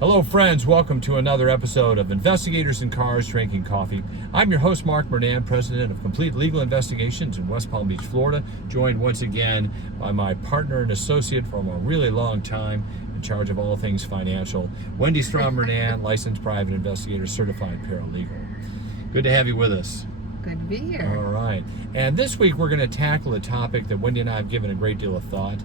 Hello friends, welcome to another episode of Investigators in Cars Drinking Coffee. I'm your host Mark Bernan, President of Complete Legal Investigations in West Palm Beach, Florida, joined once again by my partner and associate from a really long time, in charge of all things financial, Wendy Strom-Bernan, licensed private investigator, certified paralegal. Good to have you with us. Good to be here. All right. And this week we're going to tackle a topic that Wendy and I have given a great deal of thought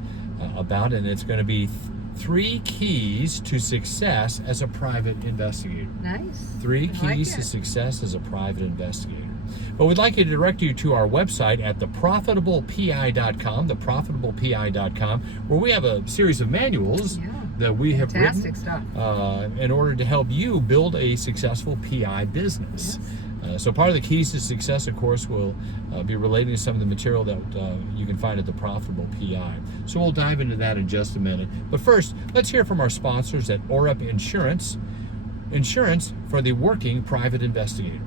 about, and it's going to be 3 keys to success as a private investigator. Nice. 3 keys to success as a private investigator. But we'd like to direct you to our website at theprofitablepi.com, theprofitablepi.com, where we have a series of manuals that we have written stuff. In order to help you build a successful PI business. Yes. So part of the keys to success, of course, will be relating to some of the material that you can find at the Profitable PI. So we'll dive into that in just a minute. But first, let's hear from our sponsors at OREP Insurance, insurance for the working private investigator.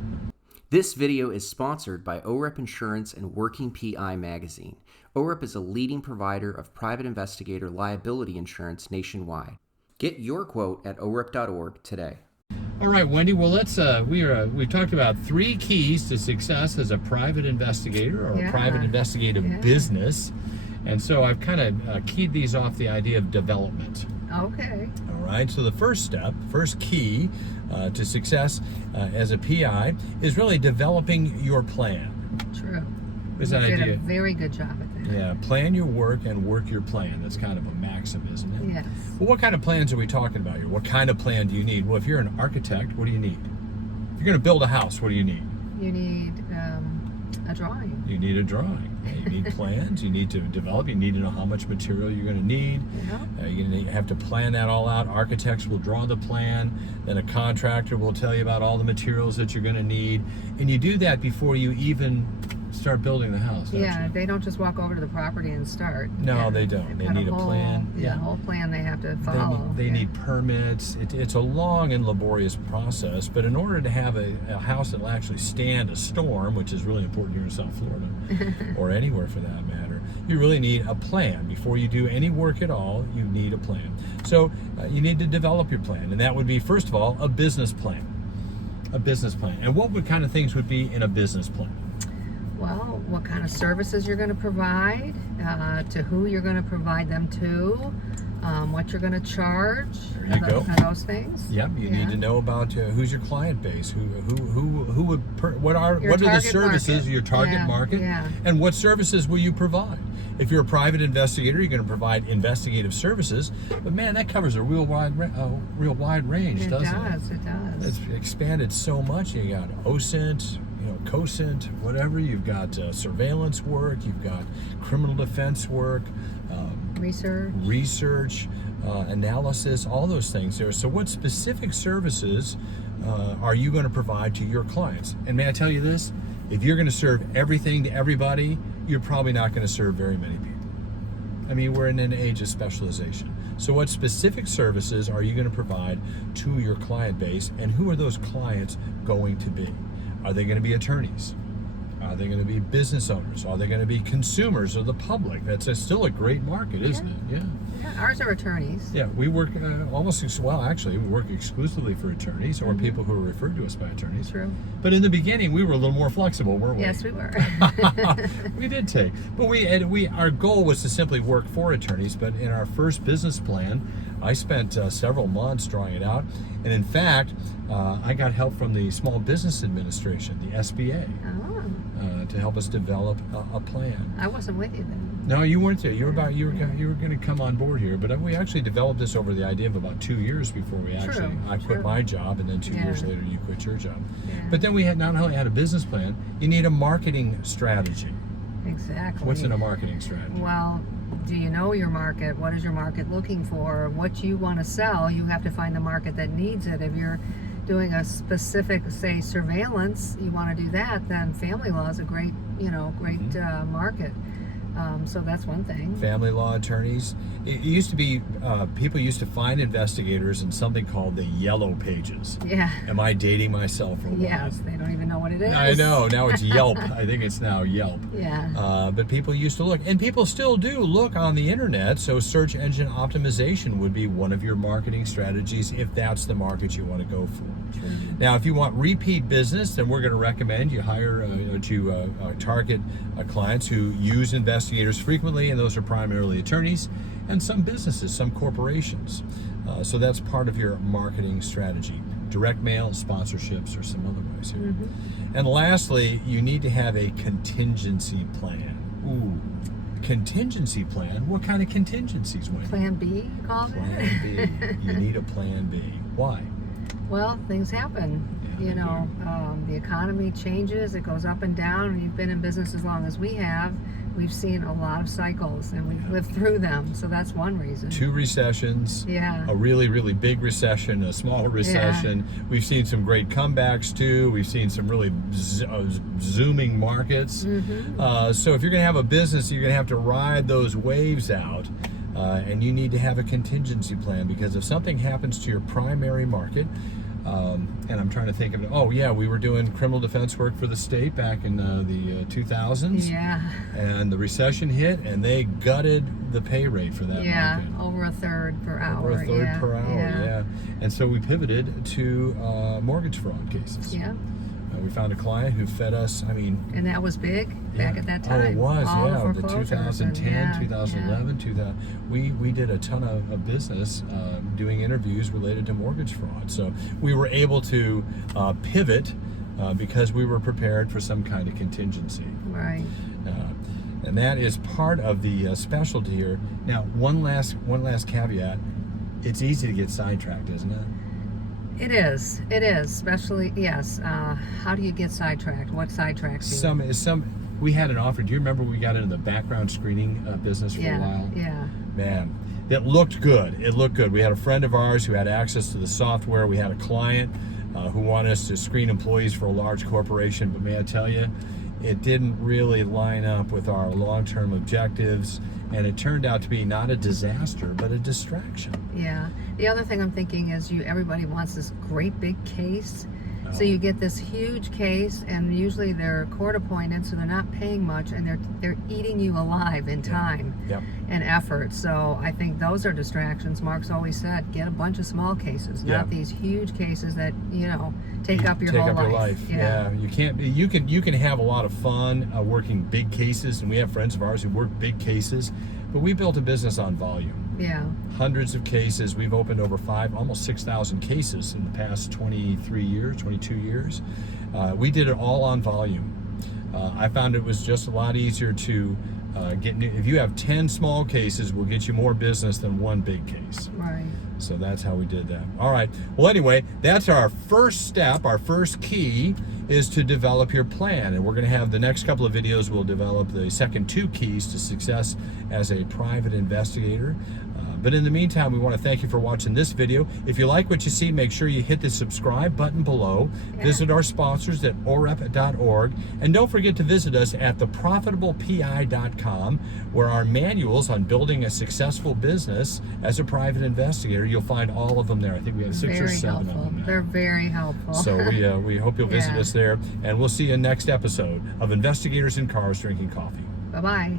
This video is sponsored by OREP Insurance and Working PI Magazine. OREP is a leading provider of private investigator liability insurance nationwide. Get your quote at orep.org today. All right, Wendy. Well, let's we've talked about 3 keys to success as a private investigator or a private investigative business, and so I've kind of keyed these off the idea of development. Okay. All right. So the first key to success as a PI is really developing your plan. True. Is you that did idea? a very good job at that. Yeah, plan your work and work your plan. That's kind of a maxim, isn't it? Yes. Well, what kind of plans are we talking about here? What kind of plan do you need? Well, if you're an architect, what do you need? If you're going to build a house, what do you need? You need a drawing. You need a drawing. You need plans. You need to develop. You need to know how much material you're going to need. Yeah. You're going to have to plan that all out. Architects will draw the plan. Then a contractor will tell you about all the materials that you're going to need. And you do that before you even start building the house, don't you? They don't just walk over to the property and start. No, they don't. They need a plan. The whole plan they have to follow. They need permits. It's a long and laborious process, but in order to have a house that will actually stand a storm, which is really important here in South Florida, or anywhere for that matter, you really need a plan. Before you do any work at all, you need a plan. So you need to develop your plan, and that would be, first of all, a business plan. A business plan. And what kind of things would be in a business plan? Well, what kind of services you're going to provide, to who you're going to provide them to, what you're going to charge. There you go. Those things. Yep, you need to know about who's your client base, what are the services, market. your target market, and what services will you provide. If you're a private investigator, you're going to provide investigative services, but man, that covers a real wide range, doesn't it? It does. It's expanded so much. You got OSINT, COSINT, whatever. You've got surveillance work. You've got criminal defense work, research, analysis, all those things there. So what specific services are you going to provide to your clients? And may I tell you this? If you're going to serve everything to everybody, you're probably not going to serve very many people. I mean, we're in an age of specialization. So what specific services are you going to provide to your client base, and who are those clients going to be? Are they going to be attorneys? Are they going to be business owners? Are they going to be consumers or the public? That's still a great market, isn't it? Yeah. Ours are attorneys. Yeah, we work we work exclusively for attorneys or people who are referred to us by attorneys. True. But in the beginning, we were a little more flexible, weren't we? Yes, we were. We did take. But our goal was to simply work for attorneys, but in our first business plan, I spent several months drawing it out. And in fact, I got help from the Small Business Administration, the SBA, to help us develop a plan. I wasn't with you then. No, you weren't there. You were going to come on board here, but we actually developed this over the idea of about 2 years before I quit my job, and then 2 years later you quit your job. Yeah. But then we had not only had a business plan, you need a marketing strategy. Exactly. What's in a marketing strategy? Well, do you know your market? What is your market looking for? What you want to sell, you have to find the market that needs it. If you're doing a specific, say, surveillance, you want to do that, then family law is a great market. So that's one thing. Family law attorneys. It used to be, people used to find investigators in something called the yellow pages. Yeah. Am I dating myself or what? Yes, they don't even know what it is. I know. Now it's Yelp. I think it's now Yelp. Yeah. But people used to look, and people still do look on the internet. So search engine optimization would be one of your marketing strategies if that's the market you want to go for. True. Now, if you want repeat business, then we're going to recommend you hire target clients who use investigators frequently, and those are primarily attorneys and some businesses, some corporations. So that's part of your marketing strategy. Direct mail, sponsorships, or some other ways here. And lastly, you need to have a contingency plan. Ooh, contingency plan? What kind of contingencies, Wendy? Plan B, you call it? Plan B. You need a plan B. Why? Well, things happen. Yeah, You know, the economy changes, it goes up and down. And you've been in business as long as we have. We've seen a lot of cycles and we've lived through them. So that's one reason. 2 recessions, Yeah. a really, really big recession, a small recession. We've seen some great comebacks too. We've seen some really zooming markets. So if you're going to have a business, you're going to have to ride those waves out. And you need to have a contingency plan, because if something happens to your primary market, and I'm trying to think of it. Oh yeah, we were doing criminal defense work for the state back in the 2000s. Yeah. And the recession hit, and they gutted the pay rate for that Yeah, market. over a third per hour. Over a third yeah. per hour, yeah. And so we pivoted to mortgage fraud cases. Yeah. We found a client who fed us, I mean... And that was big back at that time. Oh, it was, All yeah. the The foreclosures 2010, and, 2011, 2000. We did a ton of business doing interviews related to mortgage fraud. So we were able to pivot because we were prepared for some kind of contingency. Right. And that is part of the specialty here. Now, one last caveat. It's easy to get sidetracked, isn't it? It is, especially, yes. How do you get sidetracked? What sidetracks you? We had an offer. Do you remember we got into the background screening business for a while? Yeah. Man, it looked good. It looked good. We had a friend of ours who had access to the software. We had a client who wanted us to screen employees for a large corporation. But may I tell you, it didn't really line up with our long-term objectives. And it turned out to be not a disaster, but a distraction. Yeah. The other thing I'm thinking is everybody wants this great big case. So you get this huge case, and usually they're court appointed, so they're not paying much, and they're eating you alive in time and effort. So I think those are distractions. Mark's always said, get a bunch of small cases, not these huge cases that take up your whole life. Yeah, you can't. You can have a lot of fun working big cases, and we have friends of ours who work big cases, but we built a business on volume. Yeah. Hundreds of cases. We've opened over almost 6,000 cases in the past 22 years. We did it all on volume. I found it was just a lot easier to get new. If you have 10 small cases, we'll get you more business than one big case. Right. So that's how we did that. All right. Well, anyway, that's our first step. Our first key is to develop your plan. And we're going to have the next couple of videos, we'll develop the second 2 keys to success as a private investigator. But in the meantime, we want to thank you for watching this video. If you like what you see, make sure you hit the subscribe button below. Visit our sponsors at orep.org. And don't forget to visit us at theprofitablepi.com, where our manuals on building a successful business as a private investigator, you'll find all of them there. I think we have 6 or 7 of them now. They're very helpful. So we hope you'll visit us there. And we'll see you in the next episode of Investigators in Cars Drinking Coffee. Bye-bye.